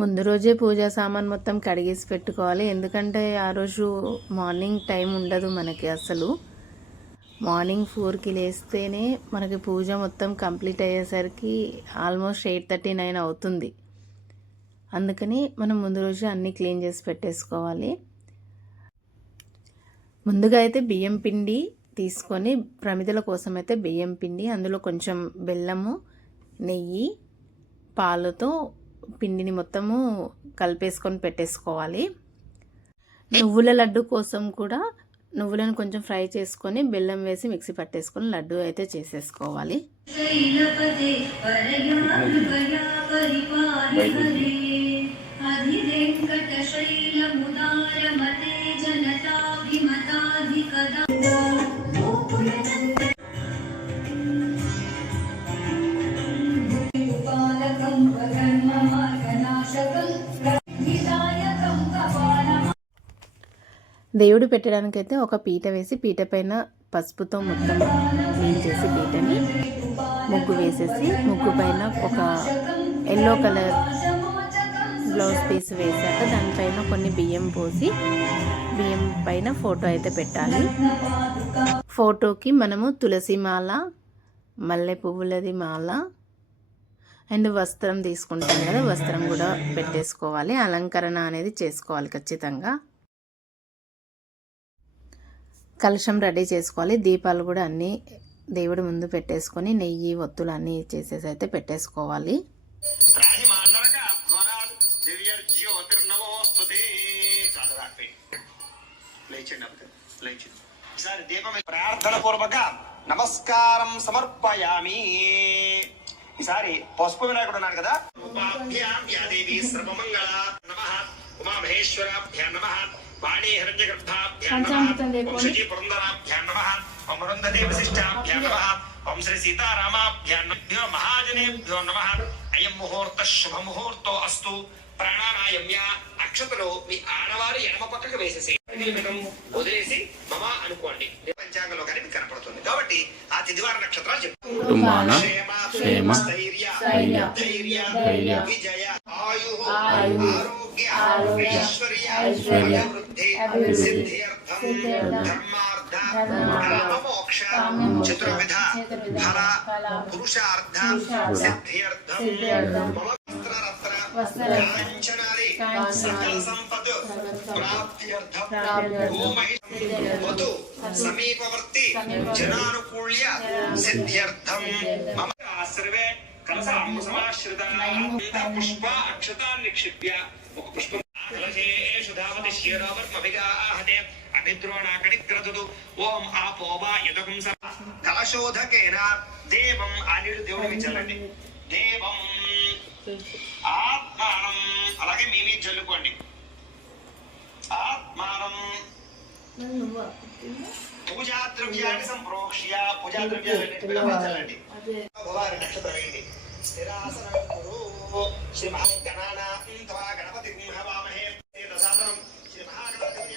ముందు రోజే పూజా సామాన్ మొత్తం కడిగేసి పెట్టుకోవాలి. ఎందుకంటే ఆ రోజు మార్నింగ్ టైం ఉండదు మనకి. అసలు మార్నింగ్ 4కి లేస్తేనే మనకి పూజ మొత్తం కంప్లీట్ అయ్యేసరికి ఆల్మోస్ట్ 8:39 అవుతుంది. అందుకని మనం ముందు రోజు అన్నీ క్లీన్ చేసి పెట్టేసుకోవాలి. ముందుగా అయితే బియ్యం పిండి తీసుకొని ప్రమిదల కోసం అయితే బియ్యం పిండి, అందులో కొంచెం బెల్లము, నెయ్యి, పాలతో పిండిని మొత్తము కలిపేసుకొని పెట్టేసుకోవాలి. నువ్వుల లడ్డు కోసం కూడా నువ్వులను కొంచెం ఫ్రై చేసుకొని బెల్లం వేసి మిక్సీ పట్టేసుకొని లడ్డు అయితే చేసేసుకోవాలి. దేవుడు పెట్టడానికైతే ఒక పీట వేసి పీట పైన పసుపుతో మొత్తం క్లీన్ చేసి పీటని ముగ్గు వేసేసి ముగ్గు పైన ఒక ఎల్లో కలర్ బ్లౌజ్ పీస్ వేసాక దానిపైన కొన్ని బియ్యం పోసి బియ్యం పైన ఫోటో అయితే పెట్టాలి. ఫోటోకి మనము తులసి మాల, మల్లె పువ్వులది మాల అండ్ వస్త్రం తీసుకుంటాం కదా, వస్త్రం కూడా పెట్టేసుకోవాలి. అలంకరణ అనేది చేసుకోవాలి ఖచ్చితంగా. కలశం రెడీ చేసుకోవాలి. దీపాలు కూడా అన్నీ దేవుడి ముందు పెట్టేసుకొని నెయ్యి ఒత్తులు అన్నీ చేసేసి అయితే పెట్టేసుకోవాలి. ప్రార్థన పూర్వక నమస్కారం సమర్పయామి. ఈసారి పసుపు వినాయకుడు ఉన్నాడు కదా, ఉమామహేశ్వరాభ్యాం నమః, వాణీ హిరణ్యగర్భాభ్యాం నమః, వంశజీ పురందరాభ్యాం నమః, అమరుంధతి వశిష్టాభ్యాం నమః, ఓం శ్రీ సీతారామాభ్యాం నమః, మహాజనేభ్యో నమః. అయం ముహూర్త శుభ ముహూర్తో అస్తు. ప్రాణాయామ్య అక్షతలు మీ ఆడవారు ఎడమ పక్కకు వేసేసి వదిలేసి మమ అనుకోండి. పంచాంగంలో కానీ మీకు కనపడుతుంది కాబట్టి ఆ తిదివార నక్షత్రాలు చెప్తారు. క్షేమ, స్థైర్య, ధైర్య, విజయ, ఆయు, ఆరోగ్య, ఐశ్వర్య, వృద్ధి, సిద్ధ్యర్థం, ధర్మార్థ, కామమోక్ష, చతుర్విధ ఫల, పురుషార్థ, సిద్ధ్యర్థం, కాంచనాది సకల సంపద ప్రాప్త్యర్థం, వధు సమీపవర్తి జనానుకూల్య సిద్ధ్యర్థం మమ. సర్వే కలసాం సమాశ్రితా పుష్ప అక్షతాన్ నిక్షిప్య ఒక పుష్పం కలశేషు ధావతి శిరోవర్మభిగాహతే అభిద్రోణాకడిక్రతుడు. ఓం ఆపోవా యదకం కలశోధకేన దేవం ఆ నీళ్ళు దేవుడికి చల్లండి. దేవం ఆత్మానం అలాగే మీ మీద చల్లుకోండి. ఆత్మానం పూజా ద్రవ్యాన్ని సంప్రోక్ష్య పూజా ద్రవ్యాలు చల్లండి. భవారి నక్షత్రం వేయండి. స్థిరాసనం కురు. శ్రీ గణపతి హవామహే దశాసనం శ్రీ మహాగణపతి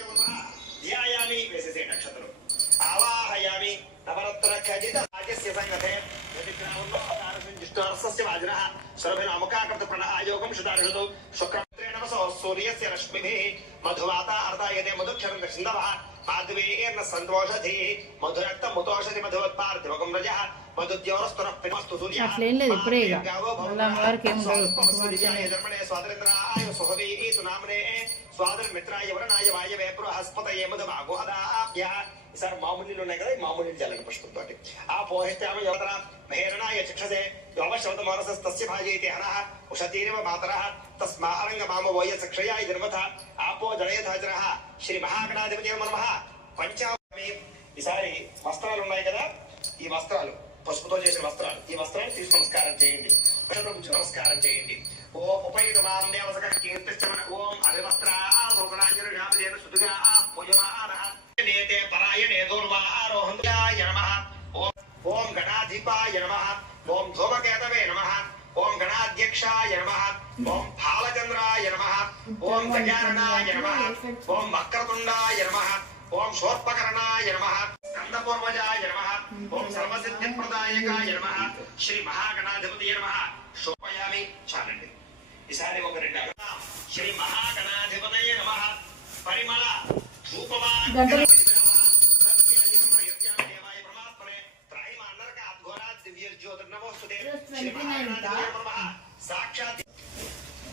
ధ్యాయామి వేసేసే నక్షత్రం. ఆవాహయామి నవరత్న ఖజిత రాజస్య సంగతే సురభినామకాకృత ప్రణాయోగం శుధార్హతు శుక్రమిత్రేణ సూర్యస్య రశ్మిభిః మధువాతా అర్ధాయతే మధుక్షరం సింధవః మాధవేర్న సంతోషధి మధురక్త ముతోషధి మధువత్పార్థివకం రజః మధుద్యోరస్తునః పిమస్తు సూర్యః. అట్లేం లేదు ఇప్పుడే ఇక అమ్మవారికి ఏం ధర్మణే స్వాతంత్రాయ సుహవీః సునామనే స్వాతంత్రమిత్రాయ వరణాయ వాయవే బృహస్పతయే మధుమాగోహదాభ్యః. ఈసారి మామూలు నీళ్ళు ఉన్నాయి కదా, ఈ మామూలు నీళ్ళు చల్లని పుష్పంతో. ఆ పోహిత్యామ యువతర మహేరణాయ చక్షసే యోమశవత మానసస్తస్య భాజయతే హనః ఉషతీరివ మాతరః తస్మా అరంగ మామ వోయ చక్షయాయ జన్మథ ఆపో జనయథాజనః. శ్రీ మహాగణాధిపతి నమః. పంచామి. ఈసారి వస్త్రాలు ఉన్నాయి కదా, ఈ వస్త్రాలు పసుపుతో చేసిన వస్త్రాలు, ఈ వస్త్రాలు తీసి నమస్కారం చేయండి. నమస్కారం చేయండి. ఓం ఉపయుతమాం దేవసక కీర్తిష్టమన ఓం అవివస్త్రా సోదరాంజన శుద్ధిగా పూజమానః నేతే పరాయణే దూర్వారోహంయాయ నమః. ఓం గణాధిపాయ నమః. ఓం ధూమకేతవే నమః. ఓం గణాధ్యక్షాయ నమః. ఓం భాలచంద్రాయ నమః. ఓం గజాననాయ నమః. ఓం వక్రతుండాయ నమః. ఓం శోర్పకర్ణాయ నమః. స్కందపూర్వజాయ నమః. ఓం సర్వసిద్ధిప్రదాయకాయ నమః. శ్రీ మహాగణాధిపతి నమః. శోభయామి. చాలండి. ఈసారి ఒక రెండు శ్రీ మహాగణాధిపతయే నమః పరిమళ ధూపమా సాక్షాత్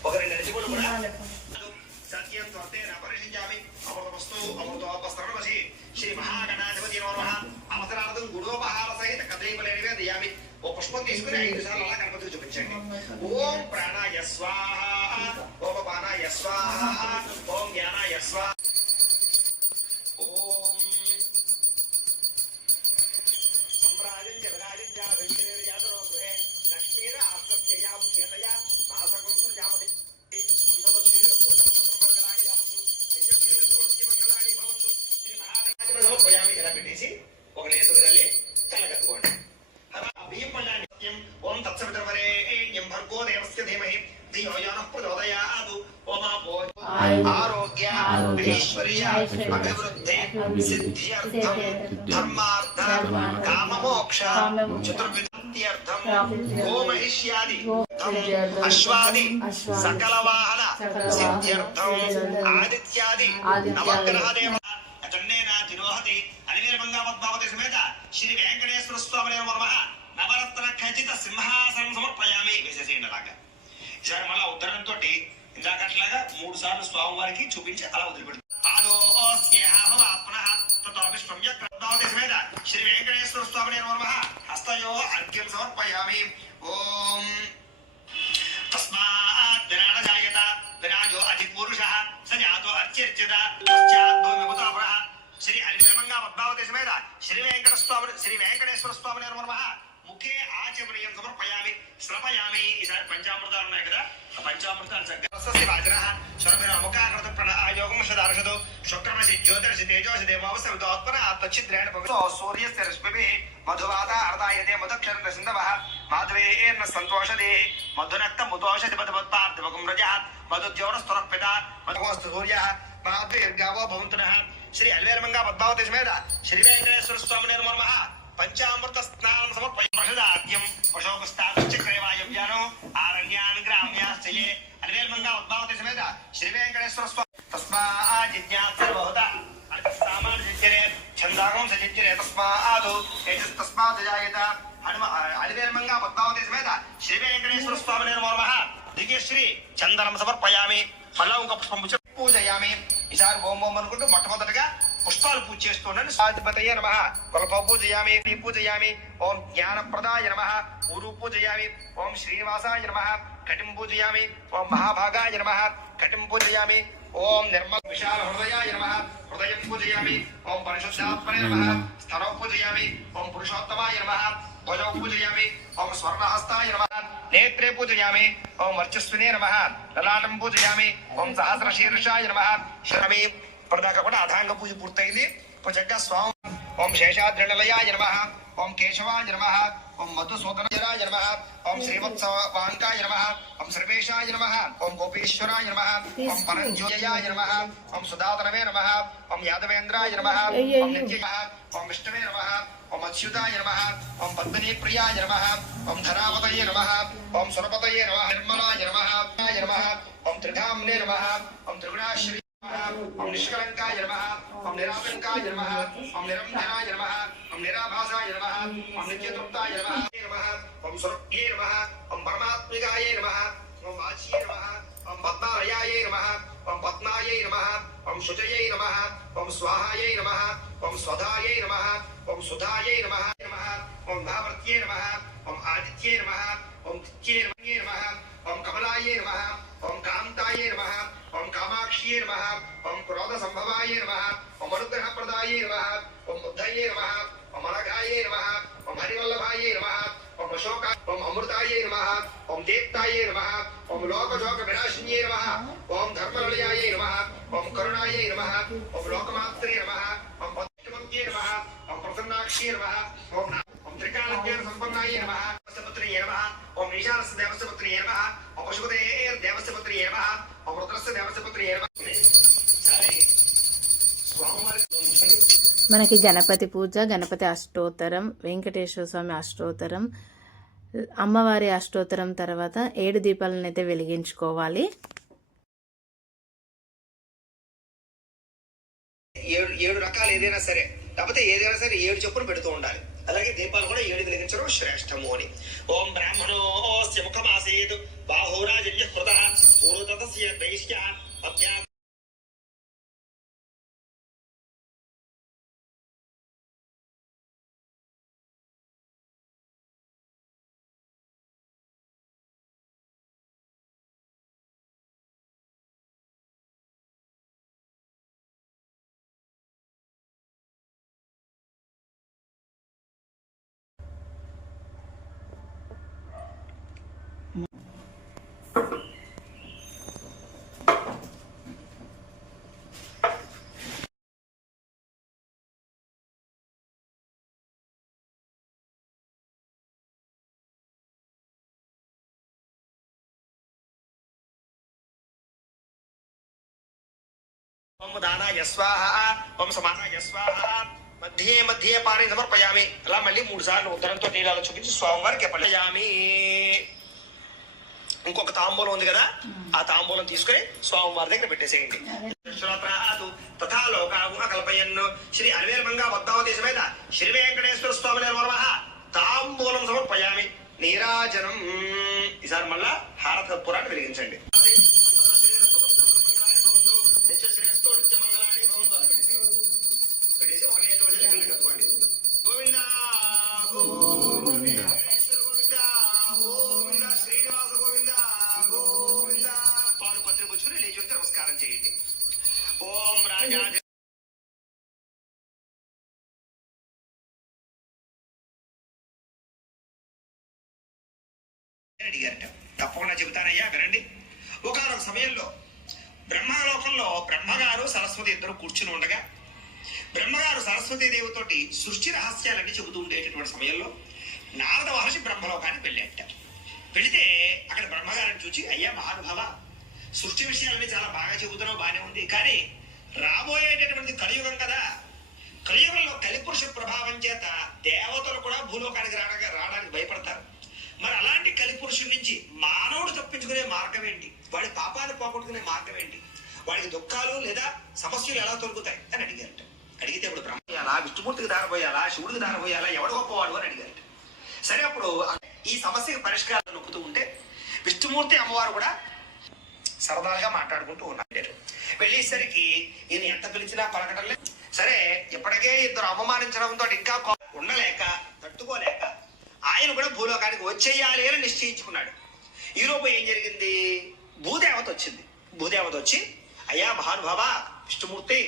ఒక రెండు అరటిపళ్ళు కూడా సత్యం త్వర్తేన పరిశించామి అమృతమస్తు అమృతోపస్త్రణమసి శ్రీ మహాగణాధిపతి నమః అవసరార్థం గుడోపహార సహిత కదలీఫలే నివేదయామి ఓ పుష్పం తీసుకుని 5 సార్లు అలా గణపతికి చూపించండి. ఓం ప్రాణాయ స్వాహ, ఓం అపానాయ స్వాహ, ఓం జ్ఞానాయ స్వాహ, ఓం సమ్రాజం జగరాజం జాతరో గృహే లక్ష్మీర ఆత్మత్యయా ముఖ్యతయా మాసకుంసం జామతి సమర్పయామి. ఇలా పెట్టేసి ఒక నేతుడు తల్లి చల్లగట్టుకోండి. బియ్యం పళ్ళాన్ని ఓం తత్సవితర్వరేణ్యం భర్గో దేవస్య ధీమహి ధియో యోనః ప్రచోదయాత్. ఓమాపో ఆరోగ్య ఐశ్వర్య అభివృద్ధి సిద్ధ్యర్థం ధర్మార్థ కామమోక్ష చతుర్విధత్యర్థం గోమహిష్యాది అశ్వాది సకల వాహన సిద్ధ్యర్థం ఆదిత్యాది నవగ్రహ దేవ జన్నేన తిరోహతి అలివీరమంగా పద్మావతి సమేత శ్రీ వెంకటేశ్వర స్వామి నమః నవరత్న ఖచ్చిత సింహాసనం సమర్పయామి. వేసేసేయండి అలాగా. ఈసారి మళ్ళా ఉత్తరంతో ఇందాకట్లాగా 3 సార్లు స్వామివారికి చూపించి అలా వదిలిపెడుతుంది. సమేత శ్రీ వెంకటేశ్వర స్వామి నమః హస్తయో అర్ఘ్యం సమర్పయామి. ఓం తస్మాత్ విరాడ జాయత విరాజో అధిపురుషః స జాతో అర్చ్యర్చిత పశ్చాద్దో విభూతాపరః. శ్రీ హరిమంగా పద్మావతి సమేత శ్రీ వెంకటేశ్వర స్వామి నమః ముఖే ఆచమనీయం సమర్పయామి శ్రపయామి. ఈసారి పంచామృతాలు ఉన్నాయి కదా, ఆ పంచామృతాలు ముఖాకృత ప్రణాయోగం శదార్షదు శుక్రమసి జ్యోతిరసి తేజోసి దేవావసవితోత్పర ఆత్మచిద్రేణ సూర్యస్య రశ్మిభిః మధువాత అర్ధాయతే మధుక్షరం సింధవః మాధవేర్న సంతోషదే మధునక్త ముతోషది మధుమత్పార్థివకం రజః మధుద్యోరస్తురపిత మధుగోస్తు సూర్యః మాధవేర్గావో భవంతునః. శ్రీ అల్వేర్మంగా పద్మావతి సమేత శ్రీ వెంకటేశ్వర స్వామి నమః పంచామృత స్నానం సమర్పయాద్యం పశోపస్థాచక్రేవాయవ్యానో ఆరణ్యాన్ గ్రామ్యాశ్చయే అల్వేర్మంగా పద్మావతి సమేత శ్రీ వెంకటేశ్వర స్వామి తస్మాత్ జిజ్ఞాసర్వహుత సామాన్ జిజ్ఞరే ఛందాగం సజిజ్ఞరే తస్మాత్ తస్మాత్ జాయత అలివేర్మంగా పద్మావతి సమేత శ్రీ వెంకటేశ్వర స్వామి నమః దివ్యశ్రీ చందనం సమర్పయామి. మళ్ళా ఇంకొక పుష్పం పూజయామి. ఈసారి ఓం ఓం అనుకుంటూ మొట్టమొదటిగా పుష్పాలు పూజ చేస్తున్నాను. సాధిపతయే నమః కల్పం పూజయామి పూజయామి. ఓం జ్ఞానప్రదాయ నమః ఊరు పూజయామి. ఓం శ్రీనివాసాయ నమః కటిం పూజయామి. ఓం మహాభాగాయ నమః కటిం పూజయామి. ఓం నిర్మల విశాల హృదయాయ నమః హృదయం పూజయామి. ఓం పరిశుద్ధాత్మనే నమః స్థలం పూజయామి. ఓం పురుషోత్తమాయ నమః భుజం పూజయామి. ఓం స్వర్ణహస్తాయ నమః నేత్రే పూజయామి. ఓం వర్చస్వినే నమః లలాటం పూజయామి. ఓం సహస్రశీర్షాయ నమః శరమి. ఇప్పటిదాకా కూడా అధాంగ పూజ పూర్తయింది. చక్కగా స్వామి ఓం శేషాద్రినిలయాయ నమః ఓం కేశవాయ నమః ఓం మధుసూదనాయ నమః ఓం శ్రీవత్సవాంకాయ నమః ఓం సర్వేశాయ నమః ఓం గోపీశ్వరాయ నమః ఓం పరంజ్యోయాయ నమః ఓం సుధాతనవే నమః ఓం యాదవేంద్రాయ నమః ఓం నిత్యాయ ఓం విష్ణవే నమః ఓం అచ్యుతాయ నమః ఓం పద్మినీ ప్రియాయ నమః ఓం ధరావతయే నమః ఓం సురపతయే నమః నిర్మలాయ నమః ఓం త్రిధామ్నే నమః ఓం త్రిగుణాశ్రీ ఓం నిష్కలంకాయ నమః ఓం నిరాకంకాయ నమః ఓం నిరంజనాయ నమః ఓం నిరాభాసాయ నమః ఓం నిత్యతృప్తాయ నమః ఓం స్వరూప్యే నమః ఓం పరమాత్మికాయ నమః ఓం వాచ్యే నమః ఓం పద్మాలయాయ నమః ఓం పద్మాయ నమః ఓం శుచయే నమః ఓం స్వాహాయ నమః ఓం స్వధాయ నమః ఓం సుధాయ నమః ఓం భావర్త్యే నమః ఓం ఆదిత్యే నమః ఓం తిత్యే నమః ఓం కమలాయ నమః ఓం కాంతాయ నమః ఓం కామాక్ష్యే నమః ఓం క్రోధ సంభవాయ నమః ఓం అనుగ్రహప్రదాయ నమః ఓం బుద్ధయే నమః ఓం అనఘాయ నమః ఓం హరివల్లభాయ నమః ఓం అశోక ఓం అమృతాయ నమః ఓం దీప్తాయ నమః ఓం లోకశోక వినాశిన్యే నమః ఓం ధర్మనిలయాయ నమః ఓం కరుణాయ నమః ఓం లోకమాత్రే నమః ఓం పద్మత్యే నమః ఓం ప్రసన్నాక్ష్యే నమః ఓం త్రికాలజ్ఞాన సంపన్నాయ నమః దేవస్యపుత్రియే నమః ఓం ఈశానస్య దేవస్యపుత్రియే నమః ఓం పశుపతేర్ దేవస్యపుత్రియే నమః ఓం రుద్రస్య దేవస్యపుత్రియే నమః. మనకి గణపతి పూజ, గణపతి అష్టోత్తరం, వెంకటేశ్వర స్వామి అష్టోత్తరం, అమ్మవారి అష్టోత్తరం తర్వాత 7 దీపాలను అయితే వెలిగించుకోవాలి. ఏడు రకాలు ఏదైనా సరే, లేకపోతే ఏదైనా సరే 7 చొప్పున పెడుతూ ఉండాలి. అలాగే దీపాలు కూడా 7 వెలిగించడం శ్రేష్టము అని. ఓం బ్రాహ్మణోస్య ముఖమాసేత్ బాహోరాజన్య కృత పూర్వతస్య వైశ్య అభ్యా ఓం దానాయ స్వాహ, ఓం సమానాయ స్వాహ, మధ్యే మధ్యే పాని సమర్పయామి. అలా మళ్ళీ 3 సార్లు ఉత్తరంతో నీళ్ళలో చూపించి స్వామివారికి పడయామి. ఇంకొక తాంబూలం ఉంది కదా, ఆ తాంబూలం తీసుకుని స్వామివారి దగ్గర పెట్టేసేయండి. తథా లోకాగుణ కల్పయన్ శ్రీ అరవేల్మంగా పద్మావతి సమేత శ్రీ వెంకటేశ్వర స్వామి నిర్మల తాంబూలం సమర్పయామి. నీరాజనం. ఈసారి మళ్ళా హారత కర్పూరాన్ని వెలిగించండి. నమస్కారం చేయండి. ఓం రాజా అడిగారట. తప్పకుండా చెబుతానయ్యా, వినండి. ఒకనొక సమయంలో బ్రహ్మలోకంలో బ్రహ్మగారు సరస్వతి ఇద్దరు కూర్చుని ఉండగా బ్రహ్మగారు సరస్వతీదేవితోటి సృష్టి రహస్యాలన్నీ చెబుతూ ఉండేటటువంటి సమయంలో నారద మహర్షి బ్రహ్మలోకానికి వెళ్ళాట. వెళితే అక్కడ బ్రహ్మగారిని చూచి, అయ్యా మహానుభావ, సృష్టి విషయాలన్నీ చాలా బాగా చెబుతున్నావు, బానే ఉంది, కానీ రాబోయేటటువంటి కలియుగం కదా, కలియుగంలో కలిపురుష ప్రభావం చేత దేవతలు కూడా భూలోకానికి రావడానికి భయపడతారు. మరి అలాంటి కలిపురుషుడి నుంచి మానవుడు తప్పించుకునే మార్గం ఏంటి? వాడి పాపాలు పోగొట్టుకునే మార్గం ఏంటి? వాడికి దుఃఖాలు లేదా సమస్యలు ఎలా తొలుగుతాయి అని అడిగారట. అడిగితే ఇప్పుడు బ్రహ్మయాలా, విష్ణుమూర్తికి దారపోయాలా, శివుడికి దారపోయాలా, ఎవడు గొప్పవాడు అని అడిగారట. సరే, అప్పుడు ఈ సమస్యకి పరిష్కారం నొక్కుతూ ఉంటే విష్ణుమూర్తి అమ్మవారు కూడా సరదాగా మాట్లాడుకుంటూ ఉన్నారు. వెళ్ళేసరికి ఈయన ఎంత పిలిచినా పలకటం లేదు. సరే, ఇప్పటికే ఇద్దరు అవమానించడంతో ఇంకా ఉండలేక తట్టుకోలేక ఆయన కూడా భూలోకానికి వచ్చేయాలి అని నిశ్చయించుకున్నాడు. ఈలోపు ఏం జరిగింది? భూదేవత వచ్చింది. భూదేవత వచ్చి, అయ్యా మహానుభావ విష్ణుమూర్తి,